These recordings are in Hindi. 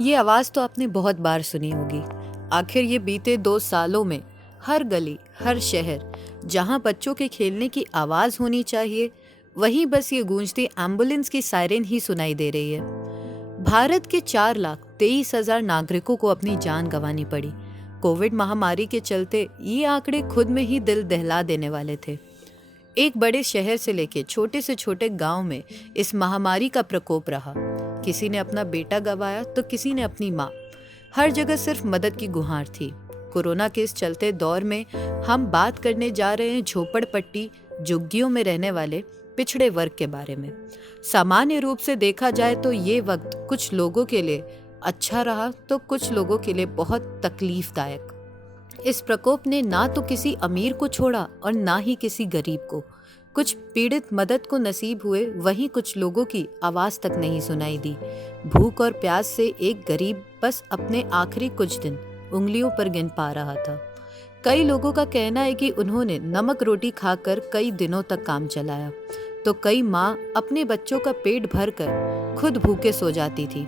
ये आवाज़ तो आपने बहुत बार सुनी होगी। आखिर ये बीते 2 सालों में हर गली, हर शहर, जहां बच्चों के खेलने की आवाज़ होनी चाहिए, वहीं बस ये गूंजती एम्बुलेंस की सायरन ही सुनाई दे रही है। भारत के 4,23,000 नागरिकों को अपनी जान गंवानी पड़ी। कोविड महामारी के चलते ये आंकड़े खुद में ही दिल दहला देने वाले थे। एक बड़े शहर से लेके छोटे से छोटे गांव में इस महामारी का प्रकोप रहा। किसी ने अपना बेटा गंवाया तो किसी ने अपनी माँ। हर जगह सिर्फ मदद की गुहार थी। कोरोना के इस चलते दौर में हम बात करने जा रहे हैं झोपड़पट्टी, झुग्गियों में रहने वाले पिछड़े वर्ग के बारे में। सामान्य रूप से देखा जाए तो ये वक्त कुछ लोगों के लिए अच्छा रहा तो कुछ लोगों के लिए बहुत तकलीफदायक। इस प्रकोप ने ना तो किसी अमीर को छोड़ा और ना ही किसी गरीब को। कुछ पीड़ित मदद को नसीब हुए, वहीं कुछ लोगों की आवाज़ तक नहीं सुनाई दी। भूख और प्यास से एक गरीब बस अपने आखिरी कुछ दिन उंगलियों पर गिन पा रहा था। कई लोगों का कहना है कि उन्होंने नमक रोटी खाकर कई दिनों तक काम चलाया, तो कई माँ अपने बच्चों का पेट भरकर खुद भूखे सो जाती थी।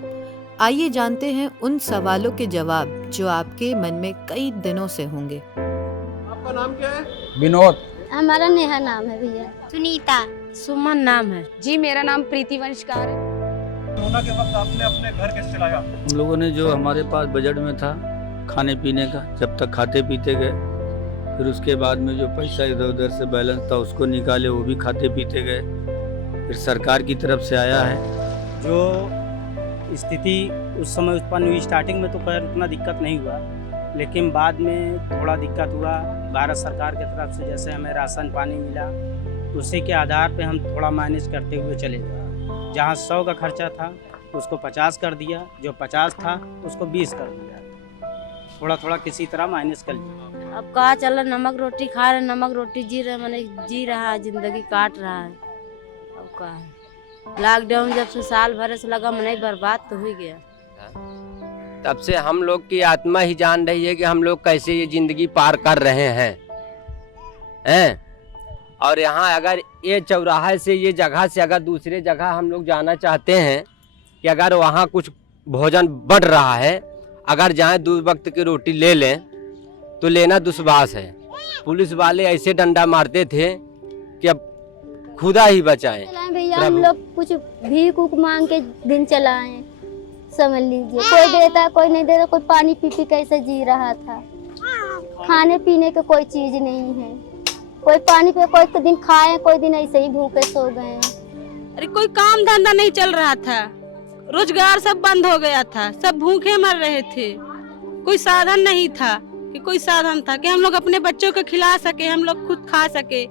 आइए जानते हैं उन सवालों के जवाब जो आपके मन में कई दिनों से होंगे। आपका नाम क्या है? विनोद। हमारा नेहा नाम है भैया। सुनीता। सुमन नाम है जी। मेरा नाम प्रीति वंशकार है। कोरोना के वक्त आपने अपने घर कैसे चलाया? हम लोगों ने जो हमारे पास बजट में था खाने पीने का, जब तक खाते पीते गए, फिर उसके बाद में जो पैसा इधर उधर से बैलेंस था उसको निकाले, वो भी खाते पीते गए। फिर सरकार की तरफ से आया है। जो स्थिति उस समय उत्पन्न हुई, स्टार्टिंग में तो खैर उतना दिक्कत नहीं हुआ, लेकिन बाद में थोड़ा दिक्कत हुआ। भारत सरकार की तरफ से जैसे हमें राशन पानी मिला, उसी के आधार पे हम थोड़ा मैनेज करते हुए चले गए। जहाँ 100 का खर्चा था उसको 50 कर दिया, जो 50 था उसको 20 कर दिया, थोड़ा थोड़ा किसी तरह मैनेज कर लिया। अब कहा चल रहा, नमक रोटी खा रहे, नमक रोटी जी रहे, मैंने जी रहा है, जिंदगी काट रहा है। अब कहा है, लॉकडाउन जब से साल भर से लगा, मैंने बर्बाद तो हो गया। तब से हम लोग की आत्मा ही जान रही है कि हम लोग कैसे ये जिंदगी पार कर रहे हैं। और यहाँ अगर ये चौराहे से, ये जगह से अगर दूसरे जगह हम लोग जाना चाहते हैं कि अगर वहाँ कुछ भोजन बढ़ रहा है, अगर जाएं 2 वक्त की रोटी ले लें तो लेना दुस्वास है। पुलिस वाले ऐसे डंडा मारते थे कि अब खुदा ही बचाएं। भैया हम लोग कुछ भीख उक मांग के दिन चलाएं, समझ लीजिए। कोई देता है, कोई नहीं देता। कोई पानी पी पी कैसे जी रहा था। खाने पीने के कोई चीज नहीं है। कोई पानी पे, कोई दिन खाए, कोई दिन ऐसे ही भूखे सो गए। अरे कोई काम धंधा नहीं चल रहा था, रोजगार सब बंद हो गया था, सब भूखे मर रहे थे। कोई साधन नहीं था कि कोई साधन था कि हम लोग अपने बच्चों को खिला सके, हम लोग खुद खा सके।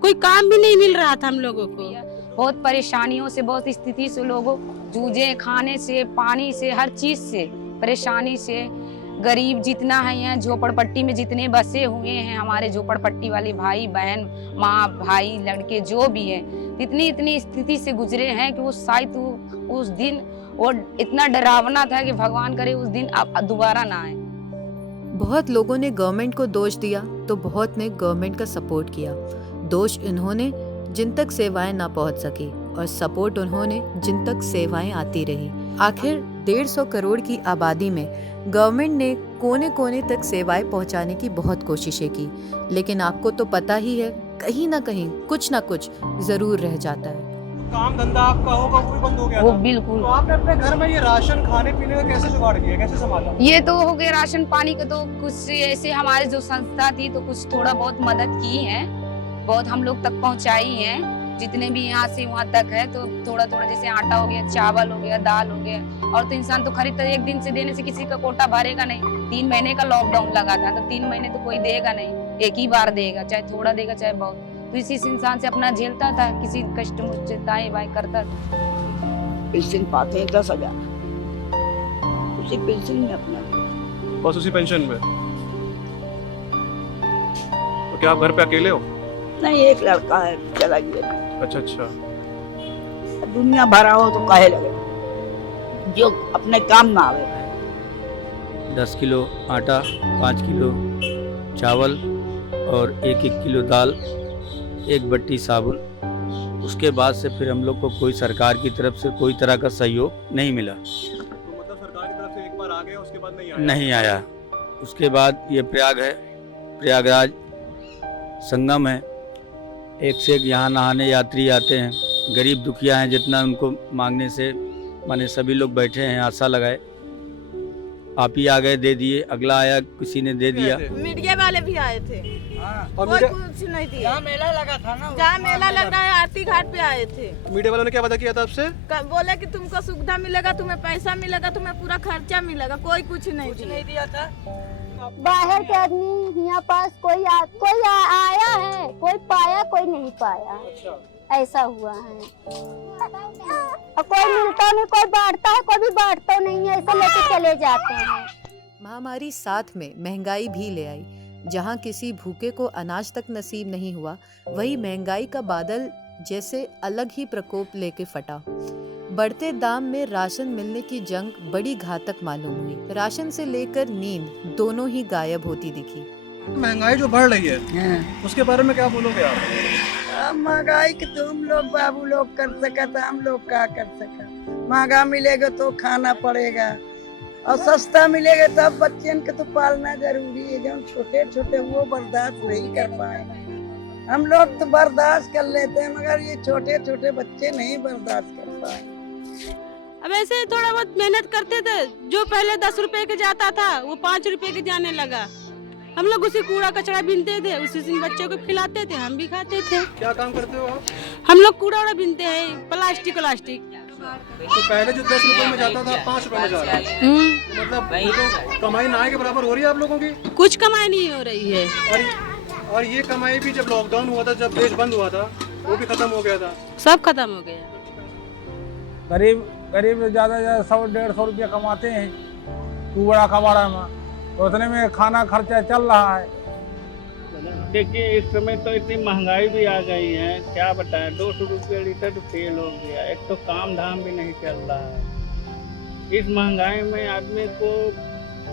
कोई काम भी नहीं मिल रहा था हम लोगों को। बहुत परेशानियों से, बहुत स्थिति से लोग जूझे, खाने से, पानी से, हर चीज से परेशानी से। गरीब जितना है यहाँ झोपड़पट्टी में जितने बसे हुए हैं, हमारे झोपड़पट्टी वाले भाई बहन, माँ भाई, लड़के जो भी हैं, इतनी स्थिति से गुजरे हैं कि वो शायद उस दिन वो इतना डरावना था कि भगवान करे उस दिन अब दोबारा ना आए। बहुत लोगों ने गवर्नमेंट को दोष दिया तो बहुत ने गवर्नमेंट का सपोर्ट किया। दोष इन्होंने जिन तक सेवाएं ना पहुंच सकी और सपोर्ट उन्होंने जिन तक सेवाएं आती रही। आखिर 150 करोड़ की आबादी में गवर्नमेंट ने कोने कोने तक सेवाएं पहुंचाने की बहुत कोशिशें की, लेकिन आपको तो पता ही है, कहीं ना कहीं कुछ ना कुछ जरूर रह जाता है। काम धंधा आपका होगा वो भी बंद हो गया वो था। बिल्कुल। तो आपने अपने घर में ये राशन खाने पीने का कैसे जुगाड़ किया, कैसे संभाला? ये तो हो गए राशन पानी का, तो कुछ ऐसे हमारे जो संस्था थी तो कुछ थोड़ा बहुत मदद की है, बहुत हम लोग तक पहुंचाई है, जितने भी यहाँ से वहाँ तक है। तो थोड़ा थोड़ा जैसे आटा हो गया, चावल हो गया, दाल हो गया, और तो इंसान तो खरीदता, एक दिन से देने से किसी का कोटा भरेगा नहीं। 3 महीने का लॉकडाउन लगा था, तो 3 महीने तो कोई देगा नहीं, एक ही बार देगा, चाहे थोड़ा देगा चाहे बहुत। तो इसी इंसान से अपना झेलता था, किसी कष्ट मुझसे दाएं बाएं करता था। पेंशन पाते हैं 10,000, उसी पेंशन में अपना, बस उसी पेंशन में। तो क्या आप घर पे अकेले हो? नहीं, एक लड़का है, चला गया। अच्छा अच्छा। दुनिया भरा हो तो काहे लगे, जो अपने काम ना आवे। 10 किलो आटा, 5 किलो चावल और 1-1 किलो दाल, 1 बट्टी साबुन। उसके बाद से फिर हम लोग को कोई सरकार की तरफ से कोई तरह का सहयोग नहीं मिला। तो मतलब सरकार की तरफ से नहीं आया। उसके बाद ये प्रयाग है, प्रयागराज संगम है, एक से एक यहाँ नहाने यात्री आते हैं। गरीब दुखिया हैं, जितना उनको मांगने से माने सभी लोग बैठे हैं आशा लगाए। आप ही आ गए, दे दिए, अगला आया किसी ने दे दिया। मीडिया वाले भी आए थे, और कोई मीडिया कुछ नहीं दिया। जहाँ मेला लगा था ना, जहाँ मेला लग रहा है आरती घाट पे आए थे। मीडिया वालों ने क्या वादा किया था आपसे? बोले कि तुमको सुविधा मिलेगा, तुम्हें पैसा मिलेगा, तुम्हें पूरा खर्चा मिलेगा। कोई कुछ नहीं दिया था। बाहर के आदमी यहाँ पास कोई आया है, कोई पाया, कोई नहीं पाया। ऐसा हुआ है। और कोई मिलता नहीं, कोई बांटता है, कोई भी बांटता नहीं है, ऐसे लेके चले जाते हैं। महामारी साथ में महंगाई भी ले आई। जहां किसी भूखे को अनाज तक नसीब नहीं हुआ, वही महंगाई का बादल जैसे अलग ही प्रकोप लेके फटा। बढ़ते दाम में राशन मिलने की जंग बड़ी घातक मालूम हुई। राशन से लेकर नींद दोनों ही गायब होती दिखी। महंगाई जो बढ़ रही है उसके बारे में क्या बोलोगे आप? महंगाई के तो हम लोग बाबू लोग कर सका था, हम लोग क्या कर सका। महंगा मिलेगा तो खाना पड़ेगा, और सस्ता मिलेगा तब बच्चन के तो पालना जरूरी है। जो छोटे छोटे वो बर्दाश्त नहीं कर पाए। हम लोग तो बर्दाश्त कर लेते हैं, मगर ये छोटे छोटे बच्चे नहीं बर्दाश्त कर पाए। अब ऐसे थोड़ा बहुत मेहनत करते थे, जो पहले 10 रुपए के जाता था वो 5 रुपए के जाने लगा। हम लोग उसी कूड़ा कचरा बीनते थे, उसी से बच्चों को खिलाते थे, हम भी खाते थे। क्या काम करते हो आप? हम लोग कूड़ा उड़ा बीनते हैं, प्लास्टिक। तो पहले जो 10 रुपए में जाता था 5 रुपए में जा रहा है, मतलब तो कमाई ना के बराबर हो रही है आप लोगों की? कुछ कमाई नहीं हो रही है। और ये कमाई भी जब लॉकडाउन हुआ था, जब देश बंद हुआ था, वो भी खत्म हो गया था। सब खत्म हो गया। करीब ज़्यादा 100-150 रुपया कमाते हैं कूड़ा कबाड़ा में, तो उतने में खाना खर्चा चल रहा है। देखिए इस समय तो इतनी महंगाई भी आ गई है, क्या बताएं। 200 रुपये लीटर तो तेल हो गया, एक तो काम धाम भी नहीं चल रहा है। इस महंगाई में आदमी को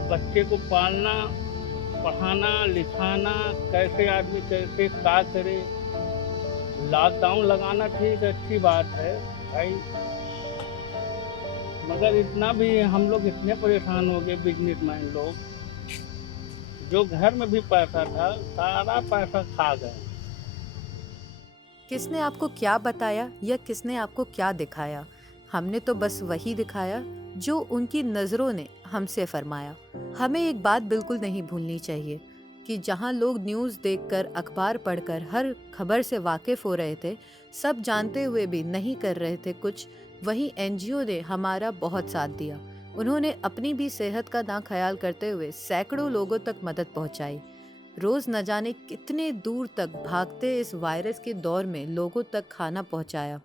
बच्चे को पालना, पढ़ाना, लिखाना, कैसे आदमी कैसे क्या करे। लॉकडाउन लगाना ठीक अच्छी बात है भाई, मगर इतना भी हम लोग इतने परेशान हो गए बिजनेसमैन लोग, जो घर में भी पैसा था सारा पैसा खा गए। किसने आपको क्या बताया या किसने आपको क्या दिखाया? हमने तो बस वही दिखाया जो उनकी नज़रों ने हमसे फरमाया। हमें एक बात बिल्कुल नहीं भूलनी चाहिए कि जहां लोग न्यूज़ देखकर, अखबार पढ़कर हर खबर से वाकिफ़ हो रहे थे, सब जानते हुए भी नहीं कर रहे थे कुछ, वहीं एनजीओ ने हमारा बहुत साथ दिया। उन्होंने अपनी भी सेहत का ना ख्याल करते हुए सैकड़ों लोगों तक मदद पहुंचाई। रोज़ न जाने कितने दूर तक भागते इस वायरस के दौर में लोगों तक खाना पहुंचाया,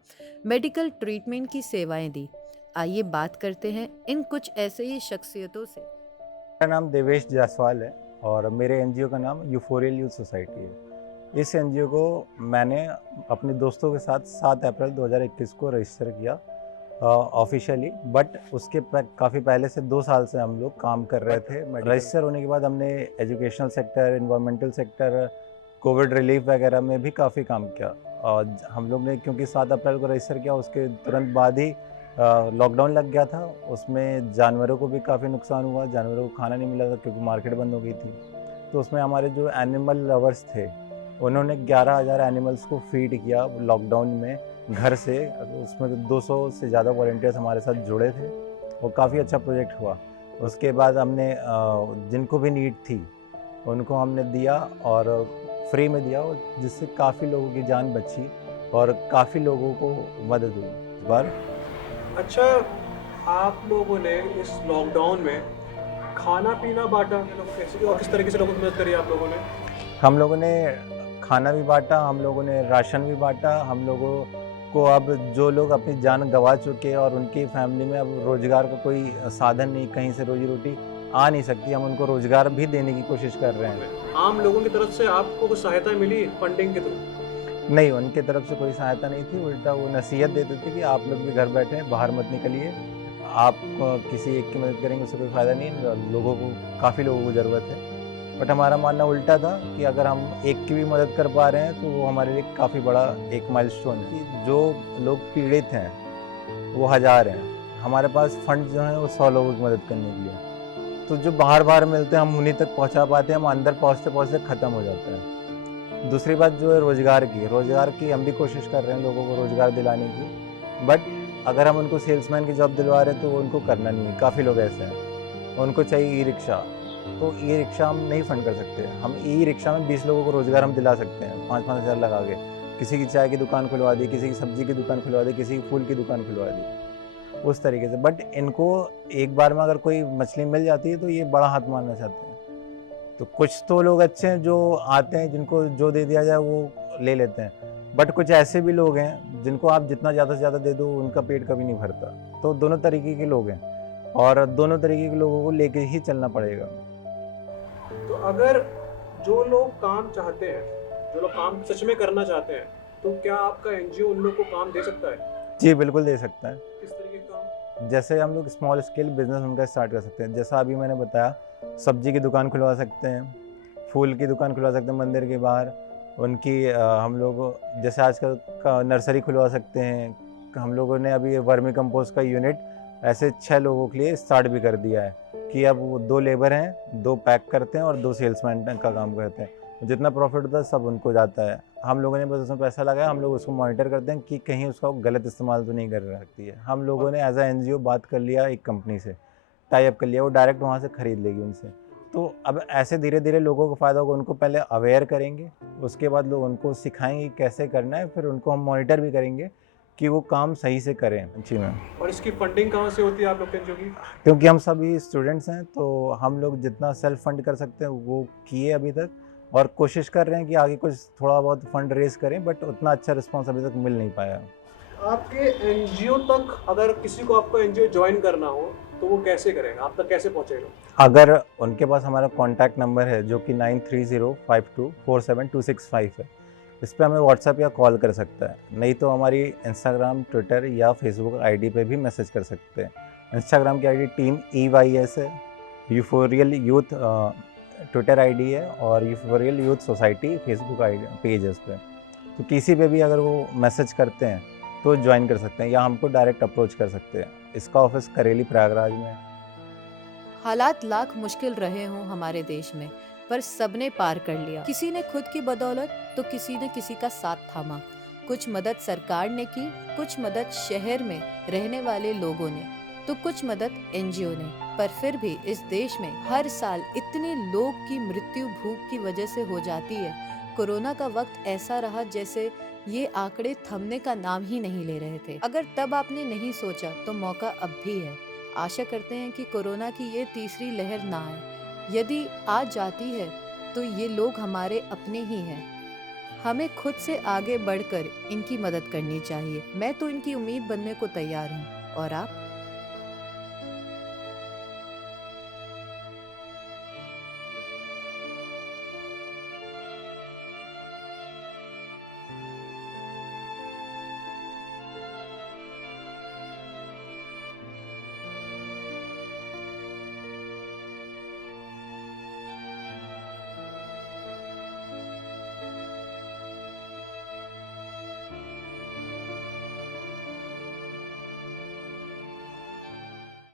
मेडिकल ट्रीटमेंट की सेवाएं दी। आइए बात करते हैं इन कुछ ऐसे ही शख्सियतों से। मेरा नाम देवेश जायसवाल है और मेरे एनजीओ का नाम यूफोरियल यूथ सोसाइटी है। इस एनजीओ को मैंने अपने दोस्तों के साथ 7 अप्रैल 2021 को रजिस्टर किया ऑफिशियली, बट उसके काफ़ी पहले से 2 साल से हम लोग काम कर रहे थे। रजिस्टर होने के बाद हमने educational sector, environmental sector, Covid relief वगैरह में भी काफ़ी काम किया। और हम लोग ने क्योंकि 7 अप्रैल को रजिस्टर किया, उसके तुरंत बाद ही लॉकडाउन लग गया था। उसमें जानवरों को भी काफ़ी नुकसान हुआ, जानवरों को खाना नहीं मिला था क्योंकि मार्केट बंद हो गई थी। तो उसमें हमारे जो एनिमल लवर्स थे उन्होंने 11,000 एनिमल्स को फीड किया लॉकडाउन में घर से। उसमें 200 से ज़्यादा वॉलंटियर्स हमारे साथ जुड़े थे और काफ़ी अच्छा प्रोजेक्ट हुआ। उसके बाद हमने जिनको भी नीड थी उनको हमने दिया और फ्री में दिया, जिससे काफ़ी लोगों की जान बची और काफ़ी लोगों को मदद हुई इस बार। अच्छा, आप लोगों ने इस लॉकडाउन में खाना पीना बांटा कैसे और किस तरीके से लोगों की मदद करी आप लोगों ने? हम लोगों ने खाना भी बांटा, हम लोगों ने राशन भी बांटा। हम लोगों को अब जो लोग अपनी जान गंवा चुके और उनकी फैमिली में अब रोज़गार का कोई साधन नहीं, कहीं से रोजी रोटी आ नहीं सकती, हम उनको रोज़गार भी देने की कोशिश कर रहे हैं। आम लोगों की तरफ से आपको कुछ सहायता मिली फंडिंग के थ्रू? नहीं, उनकी तरफ से कोई सहायता नहीं थी। उल्टा वो नसीहत देते थे कि आप लोग भी घर बैठे हैं, बाहर मत निकलिए, आप किसी एक की मदद करेंगे उससे कोई फ़ायदा नहीं, लोगों को काफ़ी लोगों को ज़रूरत है। बट हमारा मानना उल्टा था कि अगर हम एक की भी मदद कर पा रहे हैं तो वो हमारे लिए काफ़ी बड़ा एक माइलस्टोन है। जो लोग पीड़ित हैं वो 1000 हैं, हमारे पास फंड जो हैं वो 100 लोगों की मदद करने के लिए। तो जो बाहर बाहर मिलते हैं हम उन्हीं तक पहुंचा पाते हैं, हम अंदर पहुंचते पहुंचते ख़त्म हो जाते हैं। दूसरी बात जो है रोज़गार की हम भी कोशिश कर रहे हैं लोगों को रोज़गार दिलाने की, बट अगर हम उनको सेल्समैन की जॉब दिलवा रहे हैं तो उनको करना नहीं है। काफ़ी लोग ऐसे हैं, उनको चाहिए ई-रिक्शा, तो ई-रिक्शा हम नहीं फंड कर सकते। हम ई-रिक्शा में 20 लोगों को रोज़गार हम दिला सकते हैं 5-5 हज़ार लगा के। किसी की चाय की दुकान खुलवा दी, किसी की सब्ज़ी की दुकान खुलवा दी, किसी की फूल की दुकान खुलवा दी, उस तरीके से। बट इनको एक बार में अगर कोई मछली मिल जाती है तो ये बड़ा हाथ मारना चाहते हैं। तो कुछ तो लोग अच्छे हैं जो आते हैं, जिनको जो दे दिया जाए वो ले लेते हैं, बट कुछ ऐसे भी लोग हैं जिनको आप जितना ज़्यादा से ज़्यादा दे दो उनका पेट कभी नहीं भरता। तो दोनों तरीके के लोग हैं और दोनों तरीके के लोगों को लेके ही चलना पड़ेगा। तो अगर जो लोग काम चाहते हैं, जो लोग काम सच में करना चाहते हैं, तो क्या आपका एनजीओ उन लोग को काम दे सकता है? जी बिल्कुल दे सकता है। किस तरीके का काम? जैसे हम लोग स्मॉल स्केल बिजनेस उनका स्टार्ट कर सकते हैं। जैसा अभी मैंने बताया, सब्जी की दुकान खुलवा सकते हैं, फूल की दुकान खुलवा सकते हैं मंदिर के बाहर। उनकी हम लोग जैसे आजकल का नर्सरी खुलवा सकते हैं। हम लोगों ने अभी वर्मी कंपोस्ट का यूनिट ऐसे 6 लोगों के लिए स्टार्ट भी कर दिया है कि अब वो 2 लेबर हैं, 2 पैक करते हैं और 2 सेल्समैन का काम करते हैं। जितना प्रॉफिट होता है सब उनको जाता है। हम लोगों ने बस उसमें पैसा लगाया, हम लोग उसको मॉनिटर करते हैं कि कहीं उसका गलत इस्तेमाल तो नहीं कर सकती है। हम लोगों ने एज अ एनजीओ बात कर लिया, एक कंपनी से टाई अप कर लिया, वो डायरेक्ट वहाँ से ख़रीद लेगी उनसे। तो अब ऐसे धीरे धीरे लोगों को फ़ायदा होगा। उनको पहले अवेयर करेंगे, उसके बाद लोग उनको सिखाएंगे कैसे करना है, फिर उनको हम मॉनिटर भी करेंगे कि वो काम सही से करें। जी मैम। और इसकी फंडिंग कहाँ से होती है आप लोग के एनजीओ की? क्योंकि हम सभी स्टूडेंट्स हैं तो हम लोग जितना सेल्फ फंड कर सकते हैं वो किए अभी तक, और कोशिश कर रहे हैं कि आगे कुछ थोड़ा बहुत फंड रेज करें, बट उतना अच्छा रिस्पॉन्स अभी तक मिल नहीं पाया। आपके एनजीओ तक अगर किसी को आपका एनजीओ ज्वाइन करना हो तो वो कैसे करेगा, आप तक कैसे पहुँचेगा? अगर उनके पास हमारा कॉन्टैक्ट नंबर है जो कि 9305247265 है, इस पर हमें व्हाट्सएप या कॉल कर सकता है। नहीं तो हमारी इंस्टाग्राम, ट्विटर या फेसबुक आईडी पे भी मैसेज कर सकते हैं। इंस्टाग्राम की आईडी टीम EYS है, यूफोरियल यूथ ट्विटर आईडी है, और यूफोरियल youth society Facebook ID page है उस पर। तो किसी पे भी अगर वो मैसेज करते हैं तो ज्वाइन कर सकते हैं या हमको डायरेक्ट अप्रोच कर सकते हैं। इसका ऑफिस करेली प्रयागराज में है। हालात लाख मुश्किल रहे हों हमारे देश में, पर सबने पार कर लिया। किसी ने खुद की बदौलत तो किसी ने किसी का साथ थामा। कुछ मदद सरकार ने की, कुछ मदद शहर में रहने वाले लोगों ने, तो कुछ मदद एनजीओ ने। पर फिर भी इस देश में हर साल इतने लोग की मृत्यु भूख की वजह से हो जाती है। कोरोना का वक्त ऐसा रहा जैसे ये आंकड़े थमने का नाम ही नहीं ले रहे थे। अगर तब आपने नहीं सोचा तो मौका अब भी है। आशा करते हैं कि कोरोना की ये तीसरी लहर ना आए। यदि आ जाती है तो ये लोग हमारे अपने ही हैं। हमें खुद से आगे बढ़कर इनकी मदद करनी चाहिए। मैं तो इनकी उम्मीद बनने को तैयार हूँ, और आप?